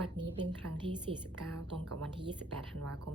บัดนี้เป็นครั้งที่ 49 ตรงกับวันที่ 28 ธันวาคม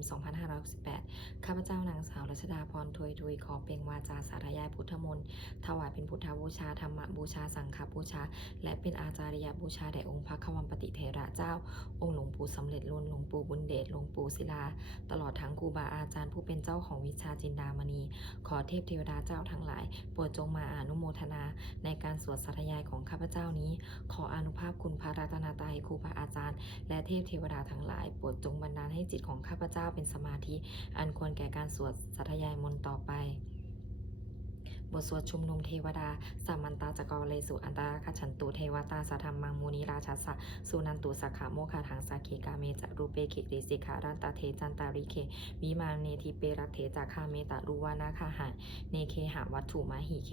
2568 ข้าพเจ้านางสาวรัชดาพรทวยทุยขอเปล่งวาจาสาธยายพุทธมนต์ถวายเป็นพุทธบูชาธรรมบูชาสังฆบูชาและเป็นอาจาริยบูชาแด่องค์พระขวัมปติเถระเจ้าองค์หลวงปู่สำเร็จรุ่นหลวงปู่บุญเดชหลวงปู่ศิลาตลอดทั้งครูบาอาจารย์ผู้เป็นเจ้าของวิชาจินดามณีขอเทพเทวดาเจ้าทั้งหลายโปรดจงมาอนุโมทนาในการสวดสาธยายของข้าพเจ้านี้ขออานุภาพคุณพระรัตนตรัยครูบาอาจารย์และเทพเทวดาทั้งหลายโปรดจงบันดาลให้จิตของข้าพเจ้าเป็นสมาธิอันควรแก่การสวดสาธยายมนต์ต่อไปบทสวดชุมนุมเทวดาสัมมันตาจักรเลสุอันตราคฉันตุเทวตาสัทธัมมังมุนีราชัสสะสุนันตุสักขะโมคาถังสักเขกาเมจะรูเปเขริสิขารันตาเทจันตาริเควิมาเนทิเปรัตเถจักขาเมตะรุวานาคาหะเนเคหะวัตถุมาหิเค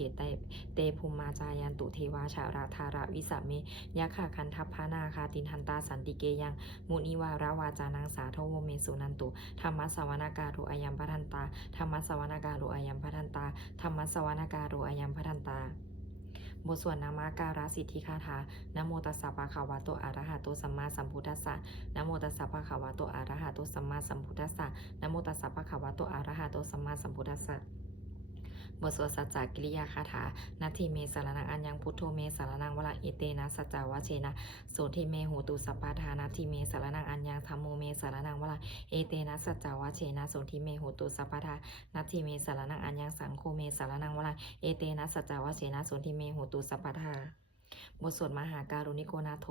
เตภูมิมาจายันตุเทวาชาราธาระวิสัมเมยะขาคันทัพพานาคาตินทันตาสันติเกยังมุนิวาราวาจานังสาโทโวเมสุนันตุธรรมสวนาการุอายัมปทันตาธรรมสวนาการุอายัมปทันตาธรรมสวนาการุอายัมปทันตาบทสวดนามาการะสิทธิคาถานะโมตัสสะภะคะวะโตอะระหะโตสัมมาสัมพุทธัสสะนะโมตัสสะภะคะวะโตอะระหะโตสัมมาสัมพุทธัสสะนะโมตัสสะภะคะวะโตอะระหะโตสัมมาสัมพุทธัสสะบทสวดสัจจกิริยาคาถานาทีเมสารนังอัญญังพุทโธเมสารนังวะเอเตนะสัจจาวะเชนะโสทิเมหูตุสัพพทานาทีเมสารนังอัญญังธัมโมเมสารนังวะเอเตนะสัจจาวะเชนะโสทิเมหูตุสัพพทานาทีเมสารนังอัญญังสังโฆเมสารนังวะเอเตนะสัจจาวะเชนะโสทิเมหูตุสัพพทาบทสวดมหาการุณิโกนาโถ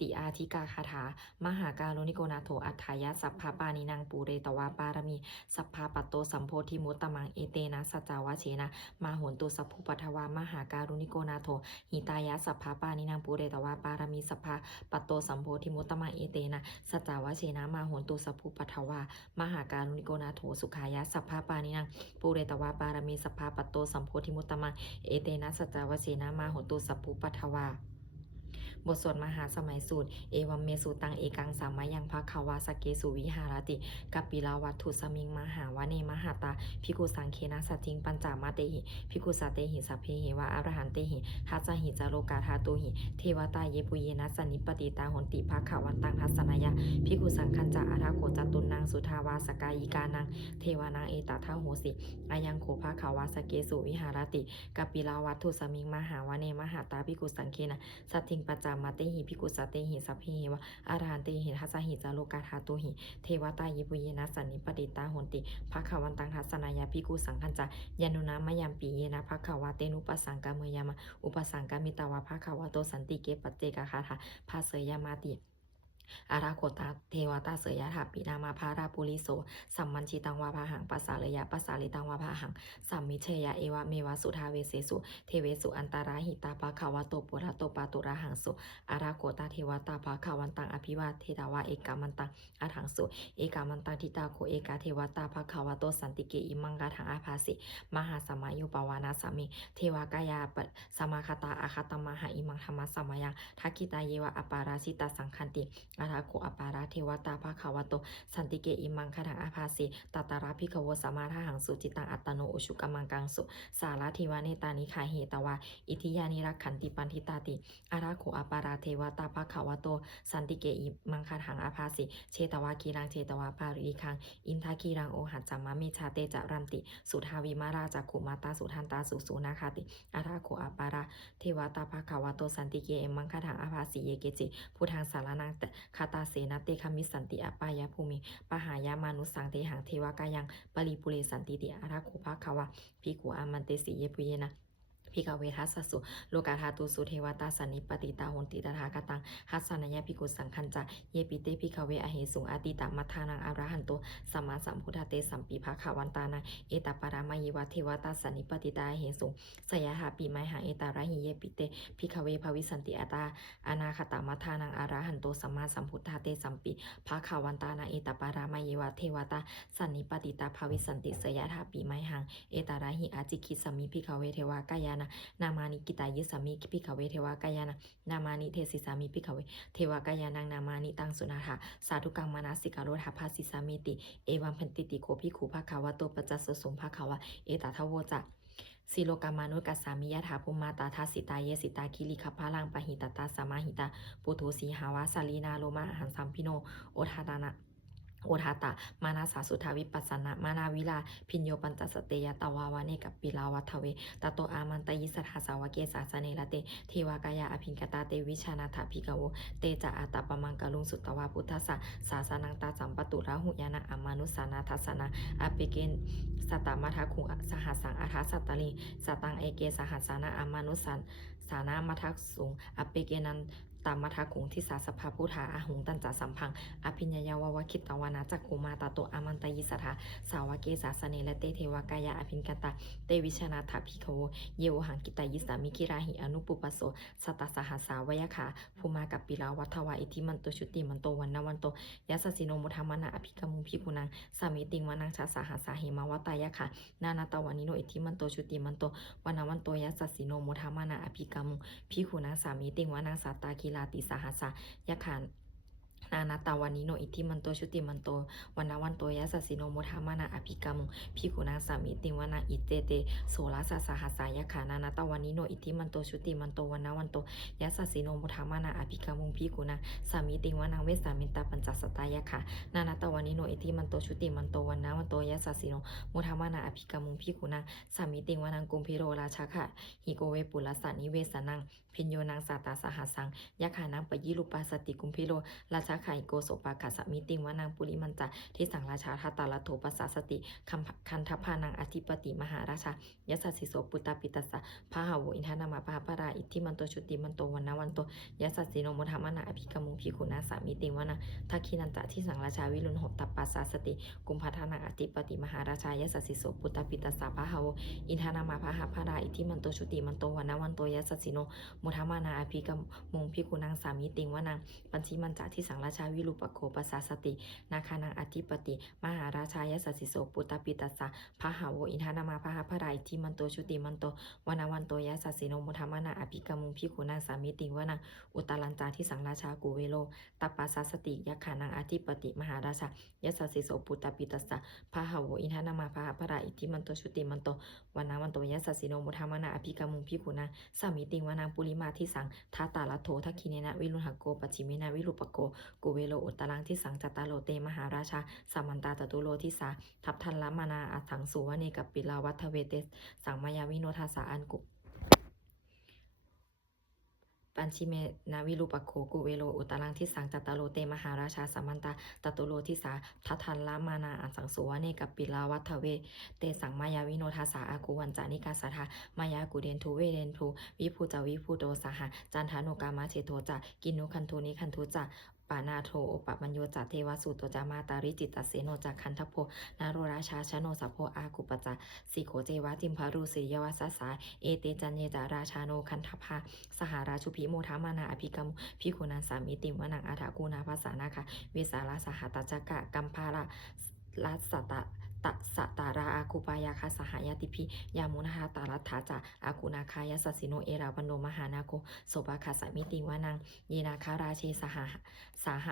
ติอาธิกาคาถามหาการุณิโกนาโถอัฏฐายะสัพพปานินังปูเรตวาปารมีสัพพปัตโตสัมโพธิมุตตมังเอเตนะสัจจาวะเชนะมาโหนตุสัพพุปัทวามหาการุณิโกนาโถหิตายะสัพพปานินังปูเรตวาปารมีสัพพปัตโตสัมโพธิมุตตมังเอเตนะสัจจาวะเชนะมาโหนตุสัพพุปัทวามหาการุณิโกนาโถสุขายะสัพพปานินังปูเรตวาปารมีสัพพปัตโตสัมโพธิมุตตมังเอเตนะสัจจาวะเชนะมาโหนตุสัพพุปัทวาบทสวดมหาสมัยสูตรเอวัมเมสุตังเอกังสามายังภคาวาสเกสุวิหารติกัปปิลาวัตถุสมิงมหาวะเนมหาตาภิกขุสังเคนะสัจจิงปัญจามาเตหิภิกขุสัตเตหิสัพเพหิวะอรหันเตหิทัจจหิจาโลกาธาตุหิเทวตาเยปุเยนะสนิปติตาหนติภควันตังทัสสนายะภิกขุสังคัญจาอาราโคจตุนังสุทาวาสกายิกานังเทวานังเอตทาโหสิอายังโขภคาวาสเกสุวิหารติกัปปิลาวัตถุสมิงมหาวะเนมหาตาภิกขุสังเคนะสัจจิงปัญจามาเตหิภิกขุสัตเตหิสัพเพหิวะอรหันเตหิทัสสหิจาโลกาธาตุหิเทวตายิปุเยนะสันนิปติตาหนติภควันตังทัสสนายาภิกขุสังคัญจายานุนามยัมปีเยนะภควาเตนุปสังกามยามะอุปสังกามิตาวะภควโตสันติเกปัจเจกคาถาภาเสยามาติอาราโคตาเทวตาเสยถาปินามาภาราปุริโสสัมมันชิตังวาภาหังปัสสาเลยะปัสสาลิตังวาภาหังสัมมิเชยะเอวะเมวะสุทาเวเสสุเทเวสุอันตาราหิตาภควโตปุระโตปาตุระหังสุอาราโคตาเทวตาภควันตังอภิวาเทตาวะเอกามันตังอาถังสุเอกามันตังทิตาโคเอกาเทวตาภควโตสันติเกอิมังกาถังอาภาสิมหาสมายุปวานาสามิเทวากายาปสมาคตาอาคตมหาอิมังธรรมสมัยังทักขิตาเยวะอปาราสิตาสังคันติอาราโคอปาราเทวตาภควโตสันติเกอิมังคถังอาภาสิตตาราภิกขวสมาทหังสุจิตังอัตตโนอุชุกัมมังกังสุสาราธิวาเนตานิขาเหตวาอิทิยานิรักขันติปันทิตาติอาราโคอปาราเทวตาภควโตสันติเกอิมังคถังอาภาสิเชตวากีรังเชตวาปาริคังอินทากีรังโอหัจจัมมะเมชาเตจารันติสุทาวิมาราจักขุมาตาสุทันตาสุสุนาคาติอาราโคอปาราเทวตาภควโตสันติเกอิมังคถังอาภาสิเยเกจิพุทธังสารนังคาตาเสนะเตคามิสันติอปายภูมิปหายามานุสังเตหังเทวกายังปริปุเรสันติติอาราโคภควาภิกขุอามันเตสิเยปุเยนะพิกเวทัสสุโลกาธาตุสุเทวตาสันนิปติตาหนติตถากตังหัสสนยภิกขุสังคัญจาเยปิเตพิกเวอเหสุงอติตามัทานังอรหันโตสัมมาสัมพุทธเตสัมปีภควันตานังเอตปารามายยวะเทวตาสันนิปติตาเหสุงสยหาปีไมหังเอตาระหิเยปิเตพิกเวภวิสันติอัตาอนาคตามัทานังอรหันโตสัมมาสัมพุทธเตสัมปีภควันตานังเอตปารามายยวะเทวตาสันนิปติตาภวิสันติสยหาปีไมหังเอตาระหิอาจิคิสมิพิกเวเทวกายานะนามานิกิตายิสามิพิกเวเทวกายานะนามานิเทศิสามิพิกเวเทวกายานังนามานิตังสุนาถาสาธุกังมานาสิกาโรธาภาสิสามิติเอวัมพันติติโคภิกขุภควโตปัจจสสุมภควะเอตาทโวจะ สิโลกามานุกัสสามิยะถาภูมาตาทัสสิตาเยสิตาคิริคพาลังปะหิตตาสมาหิตาปุถุสีหาวาสาลีนาโลมาหันสัมพิโนโอทาตานะโอทาตะมานาสาสุทาวิปัสสนะมานาวิลาพิญโยปัญจสเตยตาวาวาเนกับปิลาวัทเวตโตอามันตยิสถาสาวเกสาสเนละเตเทวากายาอภิงกตาเตวิชานาถาภิกโวเตจะอาตาปมังกลุงสุตวาพุทธสสาสนังตาสัมปตุราหุยานะอามานุสานาทัสนาอเปเกนสตามาทาคุสหัสสังอาทัสตตลิสตังเอเกสหัสสานาอามานุสันสานามาทักสุงอเปเกนันตามมัทคุงทิสาสภาพุทธาอาหุงตันจาสัมพังอภิญญาวาวคิตวานาจักขุมาตาโตอามันตยิสถาสาวเกสาสเนและเตเทวากายาอภินกตาเตวิชนาถาภิกโวเยวหังกิตายิสามิกิราหิอนุปุปโสสตสหัสสาวยขาภูมากับปิลาวัทวาอิทิมันโตชุติมันโตวันนวันโตยัสสิโนมุธามานาอภิกมุงพิกุนังสามิติงวานังชาสหัสสาหิมาวตายคะนานาตวานิโนอิทิมันโตชุติมันโตวันนวันโตยัสสิโนมุธามานาอภิกมุงพิกุนังสามิติงวานังสัตตากิลาติสหัสสายะขานนานาตาวันนิโนอิทิมันโตชุติมันโตวันนาวันโตยัสสิโนมุทามานาอภิกามุพิกุณาสามิติวานาอิเตเตโสลาสสหัสสายะขานานาตาวันนิโนอิทิมันโตชุติมันโตวันนาวันโตยัสสิโนมุทามานาอภิกามุพิกุณาสามิติวานาเวสามิตาปัญจสตายะขานานาตาวันนิโนอิทิมันโตชุติมันโตวันนาวันโตยัสสิโนมุทามานาอภิกามุพิกุณาสามิติวานังกุมพิโรราชาคะหิโกเวปุลสานิเวสนังพิญโยนางสาตาสหัสสังยะขานังปยิรูปัสสติกุมพิโรราชาไขโกโสปากัสมิติงวานางปุริมันจาที่สังราชาทัตตาลโถปัสสสติคันทพานังอธิปติมหาราชายสัสสิโสปุตตาปิตัสสะพาหาโวอินทนามาปะปะราอิทธิมันโตชุติมันโตวันนาวันโตยสัสสิโนมุทามานาอภิกมุงพิขุนาสามิติงวานาทักขินันตะที่สังราชาวิรุณหตัปปัสสสติกุมพัทานังอธิปติมหาราชายสัสสิโสปุตตาปิตัสสะพาหาโวอินทนามาปะปะราอิทธิมันโตชุติมันโตวันนาวันโตยสัสสิโนมุทามานาอภิกมุงพิขุนังสามิติงวานางปัญชิมันจาที่สังราชาวิรุปโคปัสสสตินาคานังอธิปติมหาราชายสัสสิโสปุตตปิตัสสะพาหาโวอินทนามาพาหาพรายที่มันโตชุติมันโตวันวันโตยสัสสิโนมุทามานาอภิกมุงพิขุนังสามิติงวานังอุตตลันจาที่สังราชากูเวโลตัปปัสสสติยะขานังอธิปติมหาราชายสัสสิโสปุตตปิตัสสะพาหาโวอินทนามาพาหาพรายที่มันโตชุติมันโตวันวันโตยสัสสิโนมุทามานาอภิกมุงพิขุนังสามิติงวานังปุริมาที่สังทาตาลโททักขิเนนะวิรุหโกปัจฉิเมนะวิรุปโกกูเวโลอุตตลังที่สังจัตตาโลเตมหาราชาสามันตาตตุโลทิสาทัพทันละมานาอัถังสุวเนกับปิลาวัทเวเตสังมายาวิโนทาสาอันกุปัญชิเมนาวิรูปโคกุเวโลอุตลังที่สังจัตตโลเตมหาราชาสามันตาตตุโลทิสาทัทันละมานาอัสังสุวเนกับปิลาวัทเวเตสังมายาวิโนทาสาอากูวันจานิกาสาธามายากุเดนทูเวเดนทูวิภูจาวิภูโตสหจันทานุกามาเชโทจะกินุคันทูนิคันทูจะปานาโทโอปะมัญโยจัตเทวสุโตจามาตาริจิตตเสโนจักคันทโพนาโรราชาชโนสัพโพอากุปจักสิโขเจวะจิมพารุสิยวัสสาเอเตจันเยจาราชาโนคันทภาสหาราชุพิโมทามานาอภิกรรมพิคุนันสามิติวนังอาถากูนาภาษานาคะเวสาราสหตจักกะกัมพาราลัสสตะตัสตาราอาคุปายาคาสหายติพิยามุนาหาตาลัทธาจาอากุนาคายาสสิโนเอราวันโนมหานาโกโสภาคาสมิติวานังยีนาคาราเชสห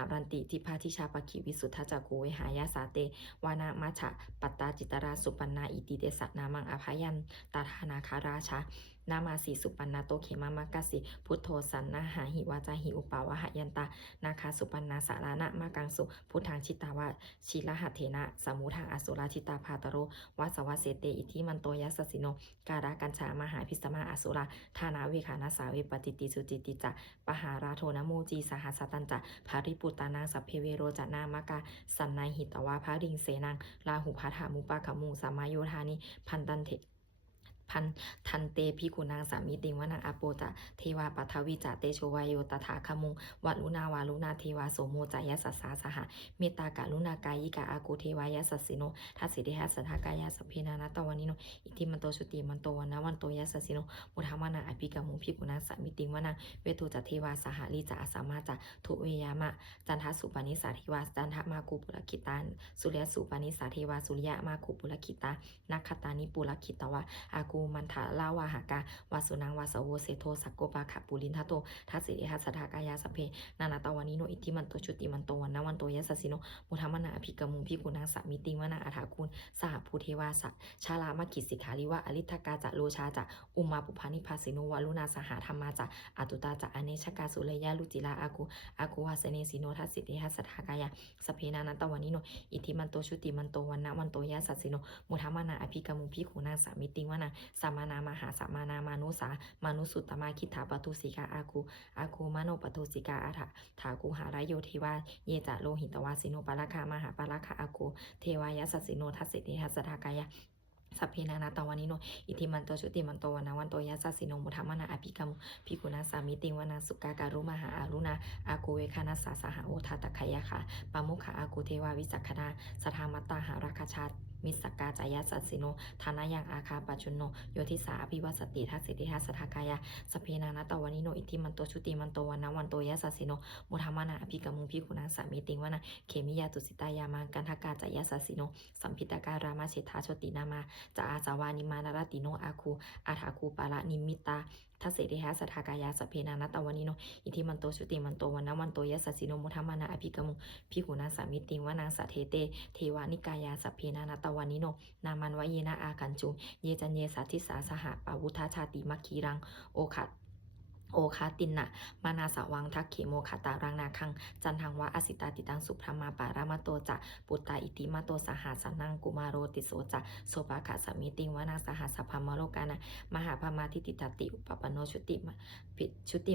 ารันติทิพาทิชาปคิวิสุทธจักโกเวหายาสาเตวานามัชะปัตตาจิตราสุปันนาอิติเตสะนามังอภยันตาธานาคาราชานามาสีสุปันนาโตเขมามากสิพุทโธสันนาหาหิวาจาหิอุปาวะหยันตานาคาสุปันนาสารานะมากังสุพุทธังชิตาวะชิลหัตเถนะสมุทังอสุราชิตาภาตโรวัสวะเสเตอิทิมันโตยัสสิโนการากัญชามหาพิสมาอสุราธานาเวขานาสาเวปฏิติสุจิติจะปหาราโทนโมจีสหัสตันจะภาริปุตตานาสัพเพเวโรจนามากาสันนายหิตวาภาริงเสนังลาหุภาธามุปะขมูสามายโยธานิพันตันเถทันเตพิกุนางสามิติงวนังอโปจะเทวาปัทวิจะเตโชวายโยตถาคมุงวัลุนาวาลุนาเทวาโสโมจายสัสสาสหะเมตตากาลุนากายิกาอากูเทวายสัสสิโนทัสสิเดหัสทากายาสเพนานาตวันิโนอิทิมันโตชุติมันโตวันนาวันโตยัสสิโนมุทามานาอภิกามุพิกุนางสามิติงวนังเวตุจะเทวาสหลีจะอาสามาจะทุเวยามะจันทสุปนิสาเทวาจันทมากุปุรคิตาสุริยสุปนิสาเทวาสุริยะมากุปุรคิตานักขตานิปุรคิตวะอากู มันทะลาวาหากาวาสุนังวาสโวเสโทสักโกปาขะปุลินทะโตทัสสิริหัสถากายาสพเพนานาตวานิโนอิทธิมันโตชุติมันโตวันนะวันโตยัสสสิโนมุทัมมนาอภิกมุงพิกุณังสามิติงวนาอาถาคุณสหภูเทวาสะชาลามกิสิกขาลิวะอลิทกาจะโลชาจะอุมาปุพานิพาสิโนวาลุนาสหธรรมาจะอตุตาจะอเนชกาสุเลยาลุจิลาอากูหัสเนสิโนทัสสิริหัสถากายาสเพนานาตวานิโนอิทธิมันโตชุติมันโตวันนะวันโตยัสสสิโนมุทัมมนาอภิกมุงพิกุณังสามิติงวนาสามานามหาสามานามานุสามานุสุตตมาคิถาปตุสิกาอากูมโนปตุสิกาอาถาถากูหารายโยเทวาเยจะโลหิตวาสิโนปะละคามหาปะละคาอากูเทวายสัสสิโนทัสสิริหัสถากายาสัพเพนานาตวานิโนอิทิมันโตชุติมันโตวันนาวันโตยัสสสิโนมุทัมมนาอภิกรรมภิกุณาสามิติงวนาสุกาการุมหาอารุณาอากูเวคานัสสาสหโอทาตะขยะค่ะปามุขะอากูเทวาวิจักขณาสทามัตตาหาราคชาติมิสกาจายาสัสสิโนธานายังอาคาปัจจุโนโยทิสาอภิวัสติทัสสิริทัสสทากายาสเพนานาตวานิโนอิทิมันโตชุติมันโตวันนาวันโตยัสสสิโนมุทัมมนาอภิกรรมุภิกุณาสามิติงวนาเขมิยาตุสิตายามากันทกาจายาสัสสิโนสัมพิตาการามาเชธาโชตินามาจะอาสาวานิมานารติโนอาคูอาถาคูปาละนิมิตาทัสเสริหะสทากายาสเพนานาตวานิโนอิทิมันโตชุติมันโตวันนาวันโตยัสสสิโนมุทัมมนาอภิกรรมุภิกุณาสามิติงวนาสัทเทเตเทวานิกายาสเพนานาตวานิโนนามันวะเยนะอาคันจุเยจันเยสัทธิสาสหปาวุธาชาติมัคคีรังโอคาตินนะมานาสวังทักเขโมคาตารังนาคังจันทังวะอสิตาติตังสุพรมาปารามาโตจะปุตตาอิติมาโตสหสนังกุมาโรติโสจะโสภาคะสมิติงวนาสหสพามโลกานะมหาพมาทิติตติอุปปโนชุติ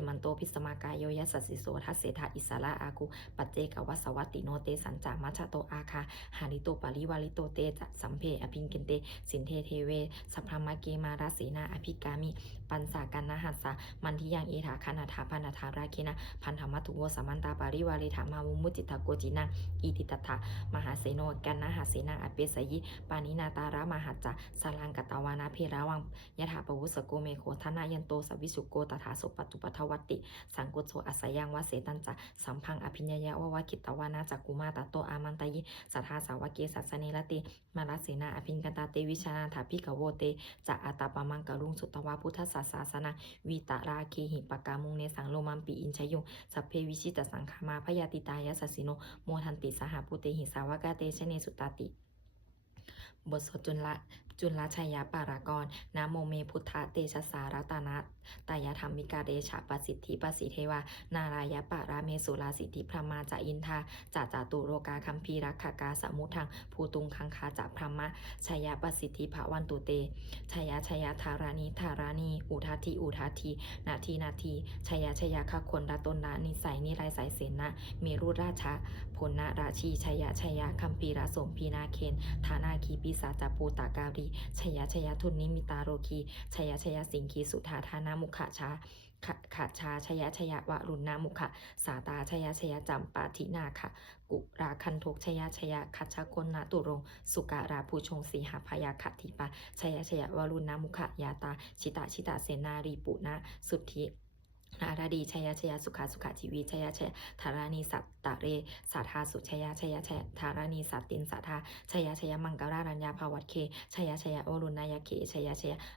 มันโตพิสมากายโยยัสสิโสทัสเสธาอิสระอากุปัจเจกวัสวัตติโนเตสัญจามัชโตอาคาหาริโตปาริวาริโตเตจะสัมเพอภิงเกนเตสินเทเทเวสัพพมะเกมาราสีนาอภิกามิปันสากันนะหัสสะมันทิยังเอถาคณาถาพันธาราคินะพันธมัตุโวสมันตาปาริวาริธามาวุมุจิตาโกจินังอิติตถามหาเสโนกันนะหาเสนาอเปสยิปานินาตาระมหัจจะสลังกตาวานาเพราวังยถาปวุสโกเมโคทนายันโตสวิสุโกตถาสุปตุปทวัตติสังกุโสอัสยังวะเสตันจะสัมพังอภิญญายะวะวะกิตวานาจักกุมาตโตอามันตยิสัทธาสาวเกสัสเนรติมาลเสนาอภิญกันตาเตวิชานาถาภิกโวเตจะอาตาปมังกรุงสุตวาพุทธศาสนาวิตาราเคหิปกามุงเนสังโลมัมปีอินชยุงสัพเพวิชิตสังขามาพยาติตายาสสิโนโมทันติสหปุเตหิสาวกาเตชเนสุตติบทสวดจุลชัยยะปารากรนะโมเมพุทธเตชะสารตนะตายธรรมิกาเดชะปสิทธิปสิเทวานารายะปาราเมสุราสิทธิพระมาจะอินทาจะจตุโรกาคัมพีรักขกาสมุทังภูตุงคังคาจะพระมะชัยยะปสิทธิภวันตุเตชัยธารานีอุทาทีนาทีชัยคคนดาตนดานิสัยนิไรสายเสนะเมรุราชะพลนาราชีชัยคัมพีระสมพีนาเคนฐานาคีปิสาจปูตากาลีชัยทุนนิมิตาโรคีชัยสิงคีสุธาธานามุขชาขาชาชัยวรุณนามุขะสาตาชัยจำปาทินาคะกุราคันทกชัยคัจฉกนนาตุรงสุการาภูชงสีหาพยาขัติปาชัยวรุณนามุขะยาตาชิตาเสนารีปุนะสุทธินาราดีชัยสุขชีวิชัยธารานีสัตตะเรสัทธาสุชัยธารานีสัตตินสัทธาชัยมังกรารัญญาภาวัตเคชัยวรุณายเคชัย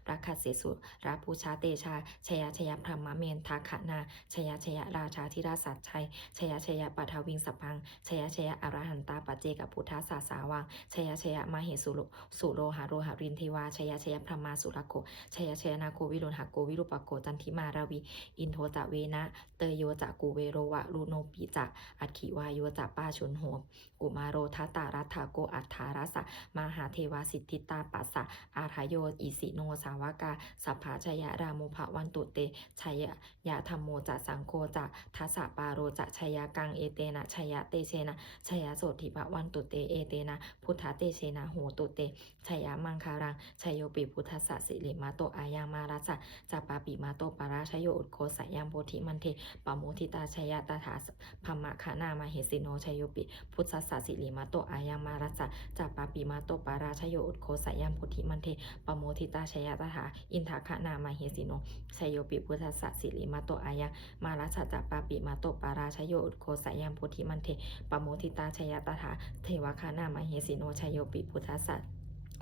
รักขเสสุราภูชาเตชาชัยพรหมเมนทาขนาชัยราชาธิราสัตชัยปัทวิงสัพพังชัยอรหันตาปัจเจกพุทธาสาสาวังชัยมเหสุโรหรินเทวาชัยพรหมาสุรโคชัยนาโควิรุณหโกวิรุปโกจันทิมาราวีอินโทจะเวนะเตโยจะกูเวโรวะรูโนปิจะอัคขิวายโยจะป้าชุนโหกุมาโรทัตตารัฐาโกอัฏฐารัสะมหาเทวาสิทธิตาปัสสะอาทายโยอิสิโนสาวกาสัพพะชยรามุภวันตุเตชัยยะธรรมโมจะสังโฆจะทัสสะปาโรจะชัยกังเอเตนะชัยเตเชนะชัยโสธิภวันตุเตเอเตนะพุทธเตเชนะโหตุเตชัยมังคารังชัยโยปิพุทธสัสสิริมาโตอายังมารัสสะจะปาปิมาโตปาราชโยอุโคสยังโพธิมันเทปโมทิตาชัยตถาพมะขานามาเหสิโนชัยโยปิพุทธสัสสิริมาโตอายังมารัสสะจะปาปิมาโตปาราชโยอุโคสยังโพธิมันเทปโมทิตาชัยตถาอินทขานามาเหสิโนชัยโยปิพุทธสัสสิริมาโตอายังมารัสสะจะปาปิมาโตปาราชโยอุโคสยังโพธิมันเทปโมทิตาชัยตถาเทวขานามาเหสิโนชัยโยปิพุทธสัส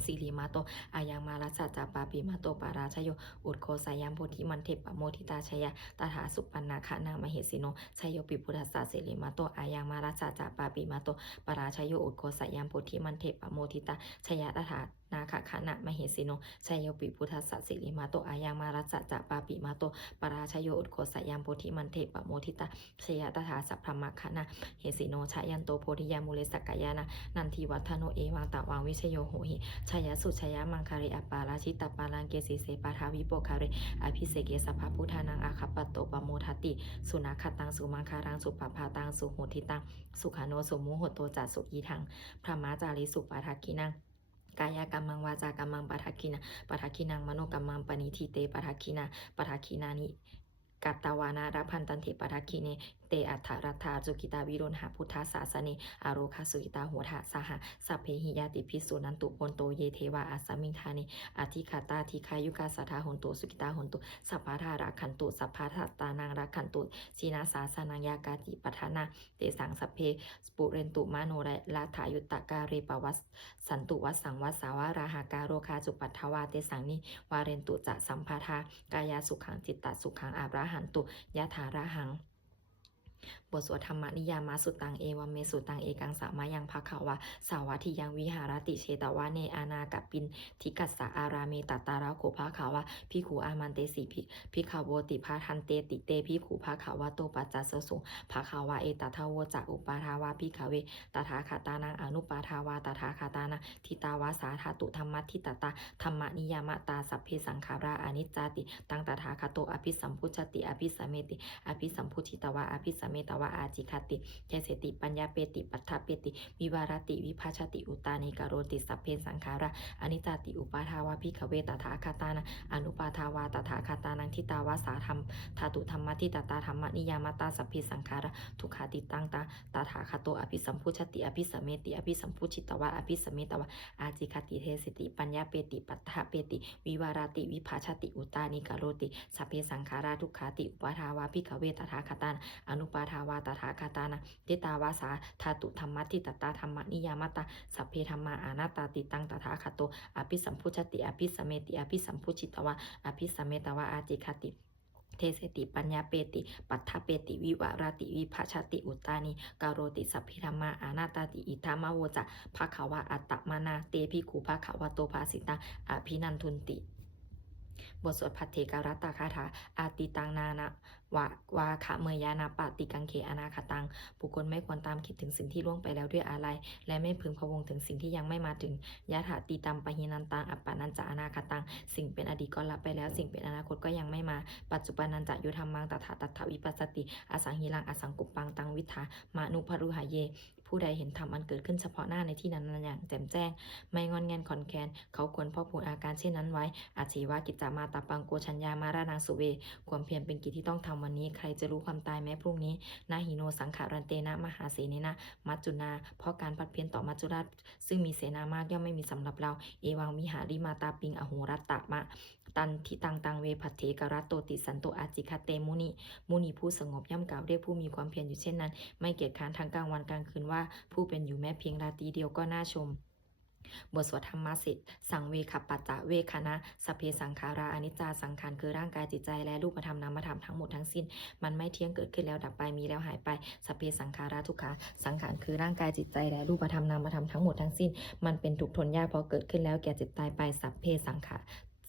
สิริมาโตอายังมารัสสะจาปาปิมาโตปาราชโยอุดโคสายามโพธิมันเทปะโมทิตาชยาตถาสุปันนาคะนามเหสิโนชยโยปิพุทธัสสะสิริมาโตอายังมารัสสะจาปาปิมาโตปาราชโยอุดโคสายามโพธิมันเทปะโมทิตาชยาตถานาคะคะนะมเหสิโนชยโยปิพุทธัสสะสิริมาโตอายังมารัสสะจาปาปิมาโตปาราชโยอุดโคสายามโพธิมันเทปะโมทิตาชยาตถาสัพพมะคะนะเหสิโนชยันโตโพธิยามุเลสกายานะนันทิวัฒโนเอวังตะวังวิชโยโหหิชยสุชยมังคาริอปาราชิตปาลังเกสิเสปาทาวิโปคาริอภิเสเกสภพุทธานังอาคัปปโตปโมทัตติสุนัขตังสุมังคารังสุปภาตังสุโหติตังสุขาโนสุมุโหโตจัสสุอีทังพระมาจาริสุปาทักกินังกายกรรมังวาจากรรมังปะทักขินะปะทักขินังมโนกรรมังปณิทิเตปะทักขินาปะทักขินานิกัตตวานารับพันตันเถปะทักขิเนเตอัฏฐรัตถาจุกิตาวิโรณหาพุทธาสาสเนอโรคาสุกิตาโหทาสหสัพเพหิยาติภิสษุนันตุปนโตเยเทวาอาสามิงธานิอธิคาตาทิคายุกาสัทธาหนตุสุกิตาหนตุสัพพะทาราคันตุสัพพะทัตตานังราคันตุสีนาสาสนังยากาติปัฏฐานาเตสังสัพเพสปุเรนตุมาโนไรลาถายุตตะการีปวัสสันตุวัสสังวัสสาวาราหาการโรคาจุปัฏฐวาเตสังนิวาเรนตุจะสัมภาทากายาสุขังจิตตสุขังอาราหันตุยะถาระหังบทสวดธรรมนิยามาสุตังเอวเมสุตังเอกังสามายังภควาสาวัติยังวิหารติเชตวะเนอานากับปินทิกัสสะอาราเมตตาราโกภควาพิขูอามันเตสีพิขาวติพาทันเตติเตพิขูภควาโตปัจจัสสุภควาเอตทาวจะอุปาทาวาพิขเวตถาคตานังอนุปาทาวาตถาคตานังทิตาวาสาธาตุธรรมทิตตาธรรมนิยามตาสัพเพสังขาราอนิจจติตังตถาคโตอภิสัมพุชติอภิสเมติอภิสัมพุชิตวะอภิสเมตวะอาจิคติเจเสติปัญญาเปติปัฏฐเปติวิวารติวิภาชติอุตานิกโรติสัพเพสังขาระอนิจจติอุปาทาวาภิกขเวตถาคตานังอนุปาทาวาตถาคตานังทิตาวาสาธรรมธาตุธรรมทิตตาธรรมนิยามตาสัพเพสังขาระทุกขาติตังตาตถาคโตอภิสัมพุชติอภิสเมติอภิสัมพุชิตวะอภิสเมตวะอาจิคติเทสติปัญญาเปติปัฏฐเปติวิวารติวิภาชติอุตานิกโรติสัพเพสังขาราทุกขาติอุปาทาวาภิกขเวตถาคตานังอนุปาทาวาตถาคตานังทิตาวาสาธาตุธรรมทิตตาธรรมนิยามตาสัพเพธรรมาอานาตาติตังตถาคโตอภิสัมพุชติอภิสเมติอภิสัมพุชิตวะอภิสเมตวะอาจิคติเทสติปัญญาเปติปัฏฐเปติวิวารติวิภาชติอุตานิกาโรติสัพพิธรรมาอานาตาติอิทามโวจะภควาอัตตมานาเตภิกขุภควโตภาสิตังอภินันทุนติบทสวดพัทเถการัตตคาถาอาติตังนานาวาคะเมยานาปติกังเขอนาคตังบุคคลไม่ควรตามคิดถึงสิ่งที่ล่วงไปแล้วด้วยอาลัยและไม่พึงพะวงถึงสิ่งที่ยังไม่มาถึงยะถาติตัมปะหินันตังอัปปานันจะอนาคตังสิ่งเป็นอดีตก็ละไปแล้วสิ่งเป็นอนาคตก็ยังไม่มาปัจจุบันนันจะยุธรรมังตถาตัทถวิปัสสติอสังหิรังอสังกุปปังตังวิทามานุภรุหายเยผู้ใดเห็นธรรมอันเกิดขึ้นเฉพาะหน้าในที่นั้นอย่างแจ่มแจ้งไม่งอนแงนขอนแคนเขาควรพ่อพูนอาการเช่นนั้นไว้อาชีวากิจจามาตาปังโกชัญญามารานังสุเวความเพียรเป็นกิจที่ต้องทำวันนี้ใครจะรู้ความตายแม้พรุ่งนี้นาหิโนสังขารันเตนะมหาเสเนนะมัจจุนาเพราะการพัดเพี้ยนต่อมัจจุราชซึ่งมีเสนามากย่อมไม่มีสำหรับเราเอวังมิหาริมาตาปิงอโหรัตตะมะตันทิตังเวพัทเถกรัตโตติสันโตอาจิคเตมุนีผู้สงบย่ำกล่าวเรียกผู้มีความเพียรอยู่เช่นนั้นไม่เกียจค้านทั้งกลางวันกลางคืนว่าผู้เป็นอยู่แม้เพียงราตรีเดียวก็น่าชมบทสวดธรรมะสิสังเวขปัจจะเวคณะสเพสังขาราอนิจจาสังขารคือร่างกายจิตใจและรูปธรรมนามธรรมทั้งหมดทั้งสิ้นมันไม่เที่ยงเกิดขึ้นแล้วดับไปมีแล้วหายไปสเพสังขาราทุกขาสังขารคือร่างกายจิตใจและรูปธรรมนามธรรมทั้งหมดทั้งสิ้นมันเป็นทุกข์ทนยากพอเกิดขึ้นแล้วแก่เจ็บตายไปสัพเพสังขาร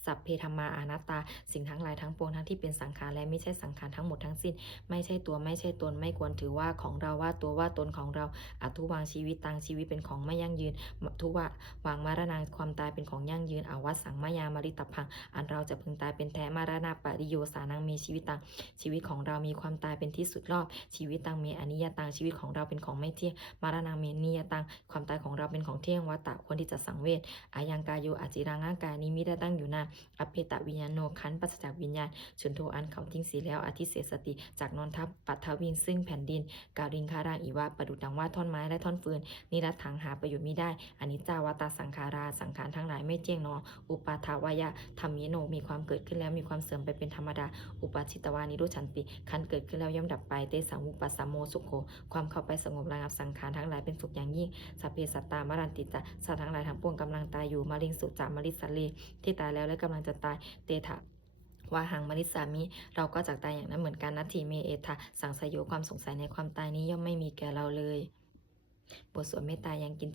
สัพเพธรรมาอนัตตาสิ่งทั้งหลายทั้งปวงทั้งที่เป็นสังขารและไม่ใช่สังขารทั้งหมดทั้งสิ้นไม่ใช่ตัวไม่ใช่ตนไม่ควรถือว่าของเราว่าตัวว่าตนของเราอทุวางชีวิตตังชีวิตเป็นของไม่ยั่งยืนทุวาวางมารณาความตายเป็นของยั่งยืนอวัสสังมายามาริตพังอันเราจะพึงตายเป็นแท้มารณาปริโยสานังมีชีวิตตังชีวิตของเรามีความตายเป็นที่สุดรอบชีวิตตังเมอนิยตังชีวิตของเราเป็นของไม่เที่ยงมารณาเมนิยตังความตายของเราเป็นของเที่ยงวัตตะควรที่จะสังเวชอายังกายโยอาจิรังร่างกายนี้มิได้ตั้งอยู่นาน อเปตะวิญญาโนขันธ์ปราศจากวิญญาณชุนโทอันเขาทิ้งเสียแล้วอธิเสสติจากนอนทับปัทวิงซึ่งแผ่นดินกาลิงคารางอีวาประดุจดังว่าท่อนไม้และท่อนฟืนนิรัตถังหาประโยชน์มิได้อนิจจาวตาสังขาราสังขารทั้งหลายไม่เที่ยงหนออุปาทาวายะธรรมิโนมีความเกิดขึ้นแล้วมีความเสื่อมไปเป็นธรรมดาอุปาชิตวานิโรชันติขันธ์เกิดขึ้นแล้วย่อมดับไปเตสังอุปัสสมโมสุโขความเข้าไปสงบระงับสังขารทั้งหลายเป็นสุขอย่างยิ่งสัพเพสัตตามรันติจะสัตว์ทั้งหลายทั้งปวงกำลังตายอยู่มะเร็งสุจามริสัลเลที่ตายแล้วและกำลังจะตายเตถะว่าหังมริสามิเราก็จากตายอย่างนั้นเหมือนกันนัตถิเมเอทะสังสยโยความสงสัยในความตายนี้ย่อมไม่มีแก่เราเลยบทสวดเมตตายังกิน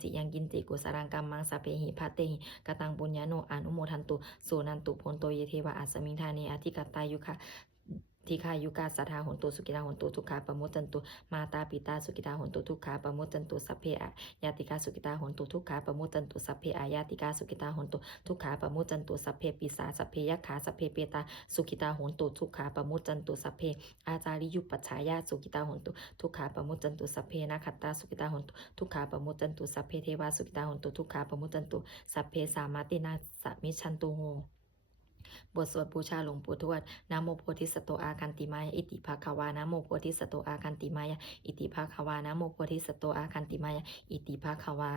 จิกุสารังกัมมังสะเพหิภัตเตหิกตังปุญญาโนอนุโมทันตุสุนันตุโพนโตเยเทวะอัสสมิงธาเนอธิกัตตายุคะทิคายุกาสัทธาหนตุสุกิตาหนตุทุกขาปมุตตันตุมาตาปิตาสุกิตาหนตุทุกขาปมุตตันตุสัพเพอะยาติกาสุกิตาหนตุทุกขาปมุตตันตุสัพเพอายาติกาสุกิตาหนตุทุกขาปมุตตันตุสัพเพปิสาสัพเพยัคขาสัพเพเปตาสุกิตาหนตุทุกขาปมุตตันตุสัพเพอาจาริยุปัชฌายาสุกิตาหนตุทุกขาปมุตตันตุสัพเพนะขัตตาสุกิตาหนตุทุกขาปมุตตันตุสัพเพเทวาสุกิตาหนตุทุกขาปมุตตันตุสัพเพสามาตินาสมิชันตุโหบทสวดบูชาหลวงปู่ทวดนะโมโพธิสัตโตอาคันติมายะอิติภาควานะโมโพธิสัตโตอาคันติมายะอิติภาควานะโมโพธิสัตโตอาคันติมายะอิติภาควา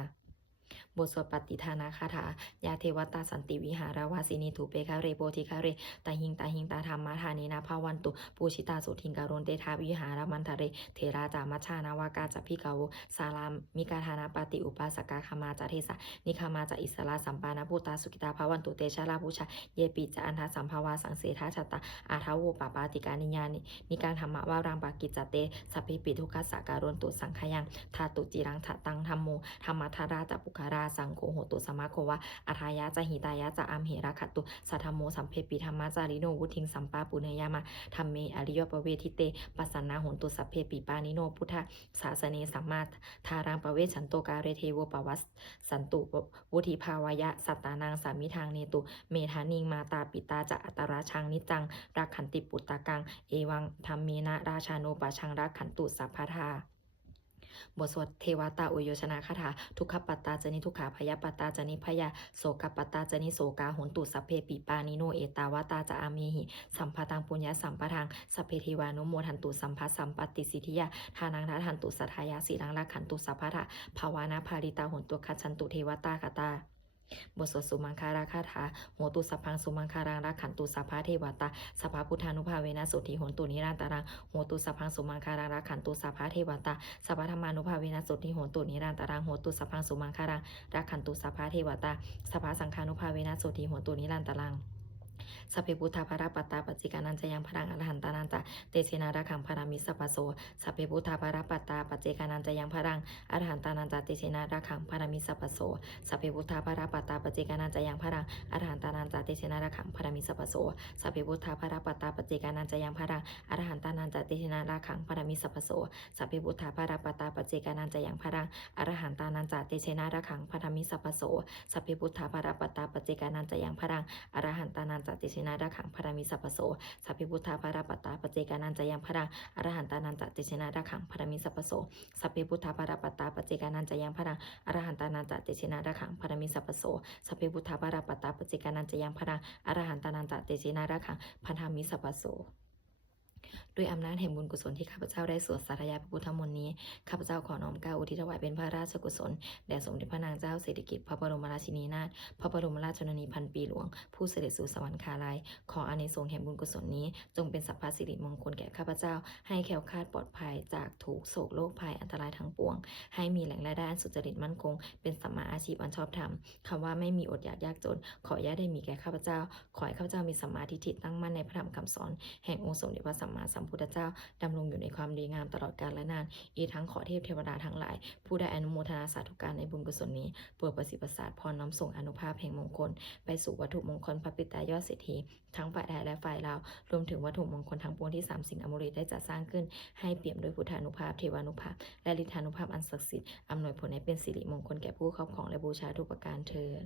บทสวดปฏิทานาคาถายาเทวตาสันติวิหาราวาสินีถูเปคาเรโปธิคาเรตาหิงตาธรรมะธานีนาภาวันตุปูชิตาสุทิงการุนเตทาวิหารมันทะเรเทราจามัชชานาวากาจัพิกาโวสารามมิกาธานาปฏิอุปาสกาคามาจาเทสะนิคามาจาอิสระสัมปานาภูตาสุกิตาภาวันตุเตชะลาภูชาเยปิจะอันทาสัมภาวาสังเสทาชตาอาทาโวปาปาติกานิญานิการธรรมะวารังปากิจจเตสัพพิปิทุกขสการุนตุสังขยังทาตุจิรังทะตังธรรมโมธรรมทาราจปุคาราสังโฆโหตุสมาโควะอัทายะจะหิตายะจะอัมเหระขัตตุสัทธโมสัมเพปิธรรมะจาริโนวุทิงสัมปาปุเนยามะธรรมเมอริยปเวทิเตปัสสนาโหนตุสัพเพปิปานิโนพุทธศาสเนสัมมาทารังปเวชันโตกาเรเทโวปวัสสันตุวุธิภาวายะสัตตานังสามิทางเนตุเมธานิงมาตาปิตาจะอัตราชังนิจังรักขันติปุตตะกังเอวังธรรมเมนะราชาโนปะชังรักขันตุสัพพทาบทสวดเทวตาอุโยชนาคาถาทุกขปัตตาจนิทุกขาพยาปัตตาจนิพยาโสกปัตตาจนิโสกาโหนตุสัพเพปิปานิโนเอตาวตาจะอาเมหิสัมภตังปุญญาสัมปทังสัพเพเทวานุโมทันตุสัมภัสสัมปติสิทธิยาทานังทันตุสัทธายาสีรังรักขันตุสัพพะภาวานาภาริตาโหนตุคัจฉันตุเทวตาคตาบทสวดสุมังคาราคาถาโหตุสัพพังสุมังคารังรักขันตุสัพพะเทวตาสัพพะพุทธานุภาเวนะสุทธิโหนตุนิรันตารังโหตุสัพพังสุมังคารังรักขันตุสัพพะเทวตาสัพพะธรรมานุภาเวนะสุทธิโหนตุนิรันตารังโหตุสัพพังสุมังคารังรักขันตุสัพพะเทวตาสัพพะสังฆานุภาเวนะสุทธิโหนตุนิรันตารังสัพเพพุทธาภราปัตตาปัจจิกานันจะยังพรังอรหันตานันตะเตเชนารักขังพรามิสัพพโสสัพเพพุทธาภราปัตตาปัจจิกานันจะยังพรังอรหันตานันตะเตเชนารักขังพรามิสัพพโสสัพเพพุทธาภราปัตตาปัจจิกานันจะยังพรังอรหันตานันตะเตเชนารักขังพรามิสัพพโสสัพเพพุทธาภราปัตตาปัจจิกานันจะยังพรังอรหันตานันตะเตเชนารักขังพรามิสัพพโสสัพเพพุทธาภราปัตตาปัจจิกานันจะยังพรังอรหันตานันตะเตเชนารักขังพรามิสัพพโสสัพเพพุทธาภราปัตตาปัจจิกานันจะยังพรังอรหันตานันตะเตเชนารักขังพรามิสัพพโสสัพพิพุทธาภราปัตตาปเจกานันจะยังพรังอรหันตานันตติเชนะระขังพรามิสัพพโสสัพพิพุทธาภราปัตตาปเจกานันจะยังพรังอรหันตานันตติเชนะระขังพรามิสัพพโสสัพพิพุทธาภราปัตตาปเจกานันจะยังพรังอรหันตานันตติเชนะระขังพันธามิสัพพโสด้วยอำนาจแห่งบุญกุศลที่ข้าพเจ้าได้สวดสาธยายพระพุทธมนต์นี้ข้าพเจ้าขอน้อมเกล้าอุทิศถวายเป็นพระราชกุศลแด่สมเด็จพระนางเจ้าสิริกิติ์พระบรมราชินีนาถพระบรมราชชนนีพันปีหลวงผู้เสด็จสู่สวรรคาลัยขออานิสงส์แห่งบุญกุศลนี้จงเป็นสัพพสิริมงคลแก่ข้าพเจ้าให้แคล้วคลาดปลอดภัยจากทุกโศกโรคภัยอันตรายทั้งปวงให้มีแหล่งรายได้อันสุจริตมั่นคงเป็นสัมมาอาชีพอันชอบธรรมคำว่าไม่มีอดอยากยากจนขออย่าได้มีแก่ข้าพเจ้าขอให้ข้าพเจ้ามีสัมมาทิฏฐิตั้งมั่นในพระธรรมคำสอนแห่งองค์สมเด็จพระสัมมาสัมพุทธเจ้าดำรงอยู่ในความดีงามตลอดกาลและนานอีกทั้งขอเทพเทวดาทั้งหลายผู้ได้อนุโมทนาสาธุการในบุญกุศลนี้โปรดประสิทธิ์ประสาทพรน้อมส่งอนุภาพแห่งมงคลไปสู่วัตถุมงคลพระปิตายอดเศรษฐีทั้งฝ่ายไทยและฝ่ายลาวรวมถึงวัตถุมงคลทั้งปวงที่3สิ่งอมฤตได้จัดสร้างขึ้นให้เปี่ยมด้วยพุทธานุภาพเทวานุภาพและฤทธานุภาพอันศักดิ์สิทธิ์อำนวยผลให้เป็นสิริมงคลแก่ผู้ครอบครองและบูชาทุกประการเทอญ